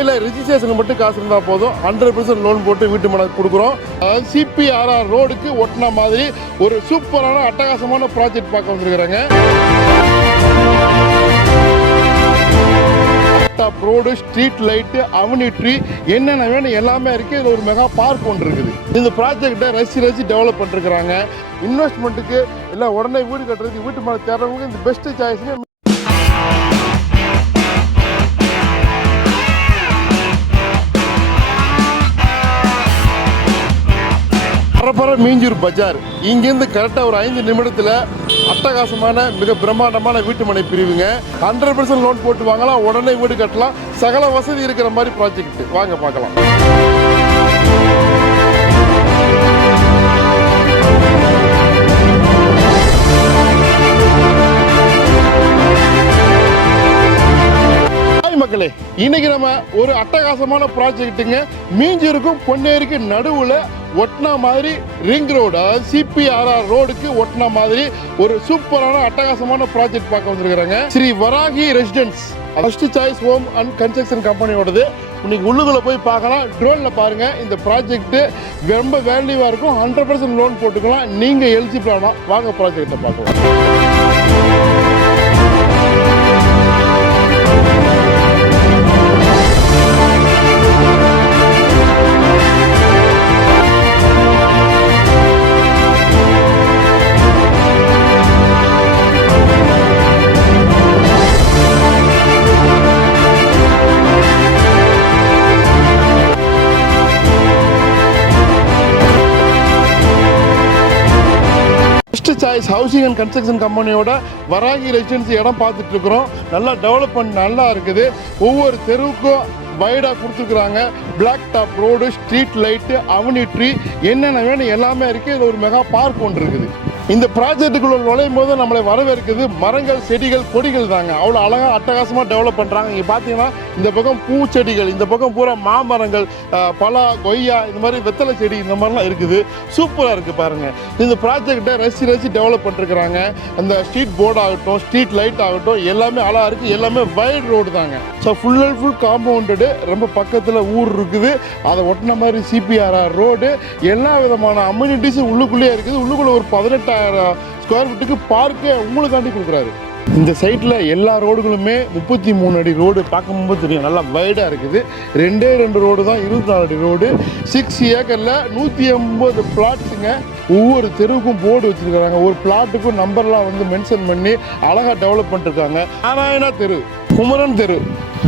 இல்லை ரிஜிஸ்ட்ரேஷனுக்கு மட்டும் காசு இருந்தால் போதும். ஹண்ட்ரட் பர்சன்ட் லோன் போட்டு வீட்டு மனை கொடுக்குறோம். அதாவது சிபிஆர்ஆர் ரோடுக்கு ஒட்டின மாதிரி ஒரு சூப்பரான அட்டகாசமான ப்ராஜெக்ட் பார்க்க வந்திருக்கிறாங்க. Top road street light avenue tree என்னென்ன வேணும் எல்லாமே இருக்குது இதில் ஒரு மெகா பார்க் ஒன்று இருக்குது. இந்த ப்ராஜெக்டை ரசி ரசி டெவலப் பண்ணிருக்கிறாங்க. இன்வெஸ்ட்மெண்ட்டுக்கு இல்லை உடனே வீடு கட்டுறதுக்கு வீட்டு மேலே தேடுறவங்களுக்கு இந்த பெஸ்ட்டு சாய்ஸ்னு பரபர மீஞ்சூர் பஜார். இங்கேருந்து கரெக்டாக ஒரு ஐந்து நிமிடத்தில் அட்டகாசமான மிக பிரம்மாண்டமான வீட்டு மனை பிரிவுங்க. ஹண்ட்ரட் பர்சன்ட் லோன் போட்டு வாங்கலாம் உடனே வீடு கட்டலாம். சகல வசதி இருக்கிற மாதிரி ப்ராஜெக்ட் வாங்க பார்க்கலாம். மக்களே இன்னைக்கு நம்ம ஒரு அட்டகாசமான ப்ராஜெக்ட்டுங்க மீஞ்சிருக்கும் பொன்னேரிக்கு நடுவில் ஒட்டினா மாதிரி ரிங் ரோடு அதாவது சிபிஆர்ஆர் ரோடுக்கு ஒட்டினா மாதிரி ஒரு சூப்பரான அட்டகாசமான ப்ராஜெக்ட் பார்க்க வந்திருக்கிறாங்க. Sri Varahi residence first choice home and construction கம்பெனியோடது இன்னைக்கு உள்ளுக்குள்ள போய் பார்க்கலாம். ட்ரோனில் பாருங்க இந்த ப்ராஜெக்ட் ரொம்ப வேல்யூவாக இருக்கும். ஹண்ட்ரட் பர்சன்ட் லோன் போட்டுக்கலாம். நீங்கள் எலிஜிபிளானா வாங்க ப்ராஜெக்டை பார்க்கலாம். சாய்ஸ் ஹவுசிங் அண்ட் கன்ஸ்ட்ரக்ஷன் கம்பெனியோட வராகி ரெசிடென்சி இடம் பார்த்துட்டு இருக்கிறோம் நல்லா டெவலப்மெண்ட் நல்லா இருக்குது. ஒவ்வொரு தெருவுக்கும் வைடாக கொடுத்துருக்குறாங்க. Black top road street light avenue tree என்னென்ன வேணும் எல்லாமே இருக்குது இதில் ஒரு மெகா பார்க் ஒன்று இருக்குது. இந்த ப்ராஜெக்ட்டுக்குள்ள நுழையும் போது நம்மளை வரவேற்குது. மரங்கள் செடிகள் கொடிகள் தாங்க. அவ்வளோ அழகாக அட்டகாசமாக டெவலப் பண்ணுறாங்க இங்கே பார்த்தீங்கன்னா இந்த பக்கம் பூச்செடிகள் இந்த பக்கம் பூரா மாமரங்கள் பலா கொய்யா இந்த மாதிரி வெத்தலை செடி இந்த மாதிரிலாம் இருக்குது. சூப்பராக இருக்குது பாருங்கள் இந்த ப்ராஜெக்டை ரசி ரசி டெவலப் பண்ணிருக்கிறாங்க. அந்த ஸ்ட்ரீட் போர்டு ஆகட்டும் ஸ்ட்ரீட் லைட் ஆகட்டும் எல்லாமே அழகாக இருக்குது எல்லாமே வைட் ரோடு தாங்க. So full and full compounded ரொம்ப பக்கத்தில் ஊர் இருக்குது. அதை ஒட்டின மாதிரி சிபிஆர்ஆர் ரோடு எல்லா விதமான அம்யூனிட்டிஸும் உள்ளுக்குள்ளேயே இருக்குது. உள்ளுக்குள்ளே ஒரு பதினெட்டாயிரம் ஸ்கொயர் ஃபீட்டுக்கு பார்க்கே உங்களுக்காண்டி கொடுக்குறாரு. இந்த சைட்டில் எல்லா ரோடுகளுமே முப்பத்தி மூணு அடி ரோடு பார்க்கும்போது தெரியும். நல்லா வைடாக இருக்குது. ரெண்டே ரெண்டு ரோடு தான் இருபத்தி நாலு அடி ரோடு. சிக்ஸ் ஏக்கரில் நூற்றி ஐம்பது பிளாட்ஸுங்க ஒவ்வொரு தெருவுக்கும் போர்டு வச்சுருக்காங்க ஒரு பிளாட்டுக்கும் நம்பர்லாம் வந்து மென்ஷன் பண்ணி அழகாக டெவலப் பண்ணிருக்காங்க நாராயணா தெரு குமரன் தெரு.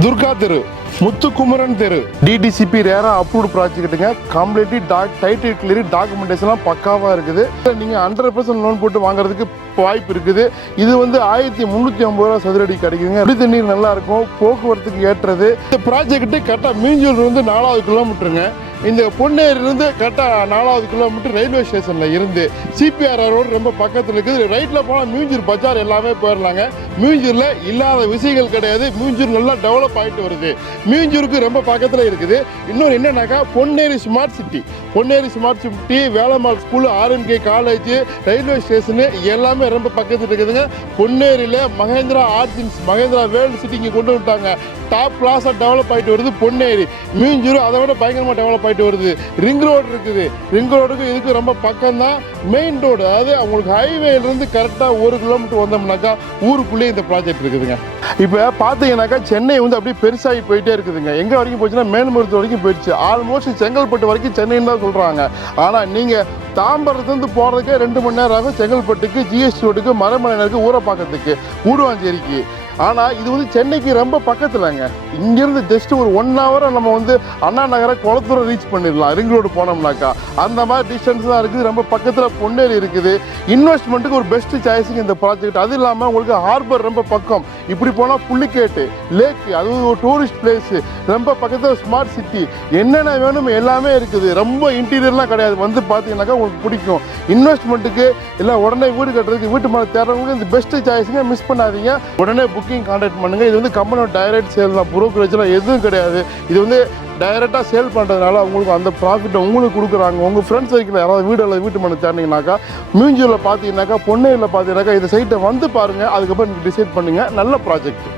துர்கா தெரு முத்துக்குமரன் தெரு. டிடிசிபி ரேரா அப்ரூவ்டு ப்ராஜெக்ட்டுங்க கம்ப்ளீட்லி டாக் டைட்டில் கிளியர் டாக்குமெண்டேஷன்லாம் பக்காவாக இருக்குது. நீங்கள் ஹண்ட்ரட் பர்சன்ட் லோன் போட்டு வாங்குறதுக்கு வாய்ப்பு இருக்குது. இது வந்து ஆயிரத்தி முந்நூற்றி ஐம்பது ரூபா சதுரடி கிடைக்குங்க குடி தண்ணீர் நல்லா இருக்கும் போக்குவரத்துக்கு ஏற்றது. இந்த ப்ராஜெக்ட் கரெக்டாக மீஞ்சூர் வந்து நாலாவது கிலோமீட்டருங்க இந்த பொன்னேரிலிருந்து கரெக்டாக நாலாவது கிலோமீட்டர் ரயில்வே ஸ்டேஷனில் இருந்து சிபிஆர் ரோடு ரொம்ப பக்கத்தில் இருக்குது. ரைட்டில் போனால் மியூஞ்சூர் பஜார் எல்லாமே போயிடலாங்க மியூஞ்சூரில் இல்லாத விஷயங்கள் கிடையாது. மியூஞ்சூர் நல்லா டெவலப் ஆகிட்டு வருது. மியூஞ்சூருக்கு ரொம்ப பக்கத்தில் இருக்குது. இன்னொரு என்னன்னாக்கா Ponneri smart city Ponneri smart city Velammal school RNK college railway station எல்லாமே ரொம்ப பக்கத்தில் இருக்குதுங்க. பொன்னேரியில் Mahindra origins Mahindra world city இங்கே கொண்டு விட்டாங்க டாப் கிளாஸாக டெவலப் ஆகிட்டு வருது பொன்னேரி. மீஞ்சூர் அதை விட பயங்கரமாக டெவலப் ஆகிட்டு வருது. ரிங் ரோடு இருக்குது. ரிங் ரோடுக்கு இதுக்கு ரொம்ப பக்கம் தான் மெயின் ரோடு அதாவது அவங்களுக்கு ஹைவேலேருந்து கரெக்டாக ஒரு கிலோமீட்டர் வந்தோம்னாக்கா ஊருக்குள்ளேயே இந்த ப்ராஜெக்ட் இருக்குதுங்க. இப்போ பார்த்தீங்கன்னாக்கா சென்னை வந்து அப்படியே பெருசாகி போயிட்டே இருக்குதுங்க. எங்கே வரைக்கும் போச்சுன்னா மேல்மருத்து வரைக்கும் போயிடுச்சு. ஆல்மோஸ்ட் செங்கல்பட்டு வரைக்கும் சென்னைன்னு தான் சொல்கிறாங்க ஆனால் நீங்கள் தாம்பரத்துலேருந்து போகிறதுக்கே ரெண்டு மணி நேரம் ஆகும் செங்கல்பட்டுக்கு ஜிஎஸ்டி ரோட்டுக்கு மரமலைனருக்கு ஊரப்பாக்கத்துக்கு ஊடுவாஞ்சேரிக்கு ஆனால் இது வந்து சென்னைக்கு ரொம்ப பக்கத்தில்ங்க. இங்கேருந்து ஜஸ்ட் ஒரு ஒன் ஹவரை நம்ம வந்து அண்ணா நகரை குளத்தூரை ரீச் பண்ணிடலாம். ரிங் ரோடு போனோம்னாக்கா. அந்த மாதிரி டிஸ்டன்ஸ் தான் இருக்குது. ரொம்ப பக்கத்தில் பொன்னேரி இருக்குது. இன்வெஸ்ட்மெண்ட்டுக்கு ஒரு பெஸ்ட் சாய்ஸுங்க இந்த ப்ராஜெக்ட் அது இல்லாமல் உங்களுக்கு ஹார்பர் ரொம்ப பக்கம். இப்படி போனால் புள்ளிக்கேட்டு லேக்கு அது ஒரு டூரிஸ்ட் பிளேஸு ரொம்ப பக்கத்தில் ஸ்மார்ட் சிட்டி என்னென்ன வேணும் எல்லாமே இருக்குது. ரொம்ப இன்டீரியர்லாம் கிடையாது. வந்து பார்த்தீங்கன்னாக்கா உங்களுக்கு பிடிக்கும். இன்வெஸ்ட்மெண்ட்டுக்கு இல்லை உடனே வீடு கட்டுறதுக்கு வீட்டு மேலே தேடுறவங்களுக்கு இந்த பெஸ்ட் சாய்ஸுங்க மிஸ் பண்ணாதீங்க. உடனே புக்கிங் கான்டாக்ட் பண்ணுங்கள் இது வந்து கம்பெனியோட டைரக்ட் சேல் தான். ப்ரோக்கரேஜ்லாம் எதுவும் கிடையாது. இது வந்து டைரெக்டாக சேல் பண்ணுறதுனால அவங்களுக்கு அந்த ப்ராஃபிட்டை உங்களுக்கு கொடுக்குறாங்க. உங்கள் ஃப்ரெண்ட்ஸ் சர்க்கிள் யாராவது வீடு அல்லது வீட்டு மனை தேடினீங்கனாக்கா மியூஞ்சியில் பார்த்தீங்கன்னாக்கா பொன்னையில் பார்த்தீங்கன்னாக்கா இந்த சைட்டை வந்து பாருங்கள் அதுக்கப்புறம் நீங்கள் டிசைட் பண்ணுங்கள் நல்ல ப்ராஜெக்ட்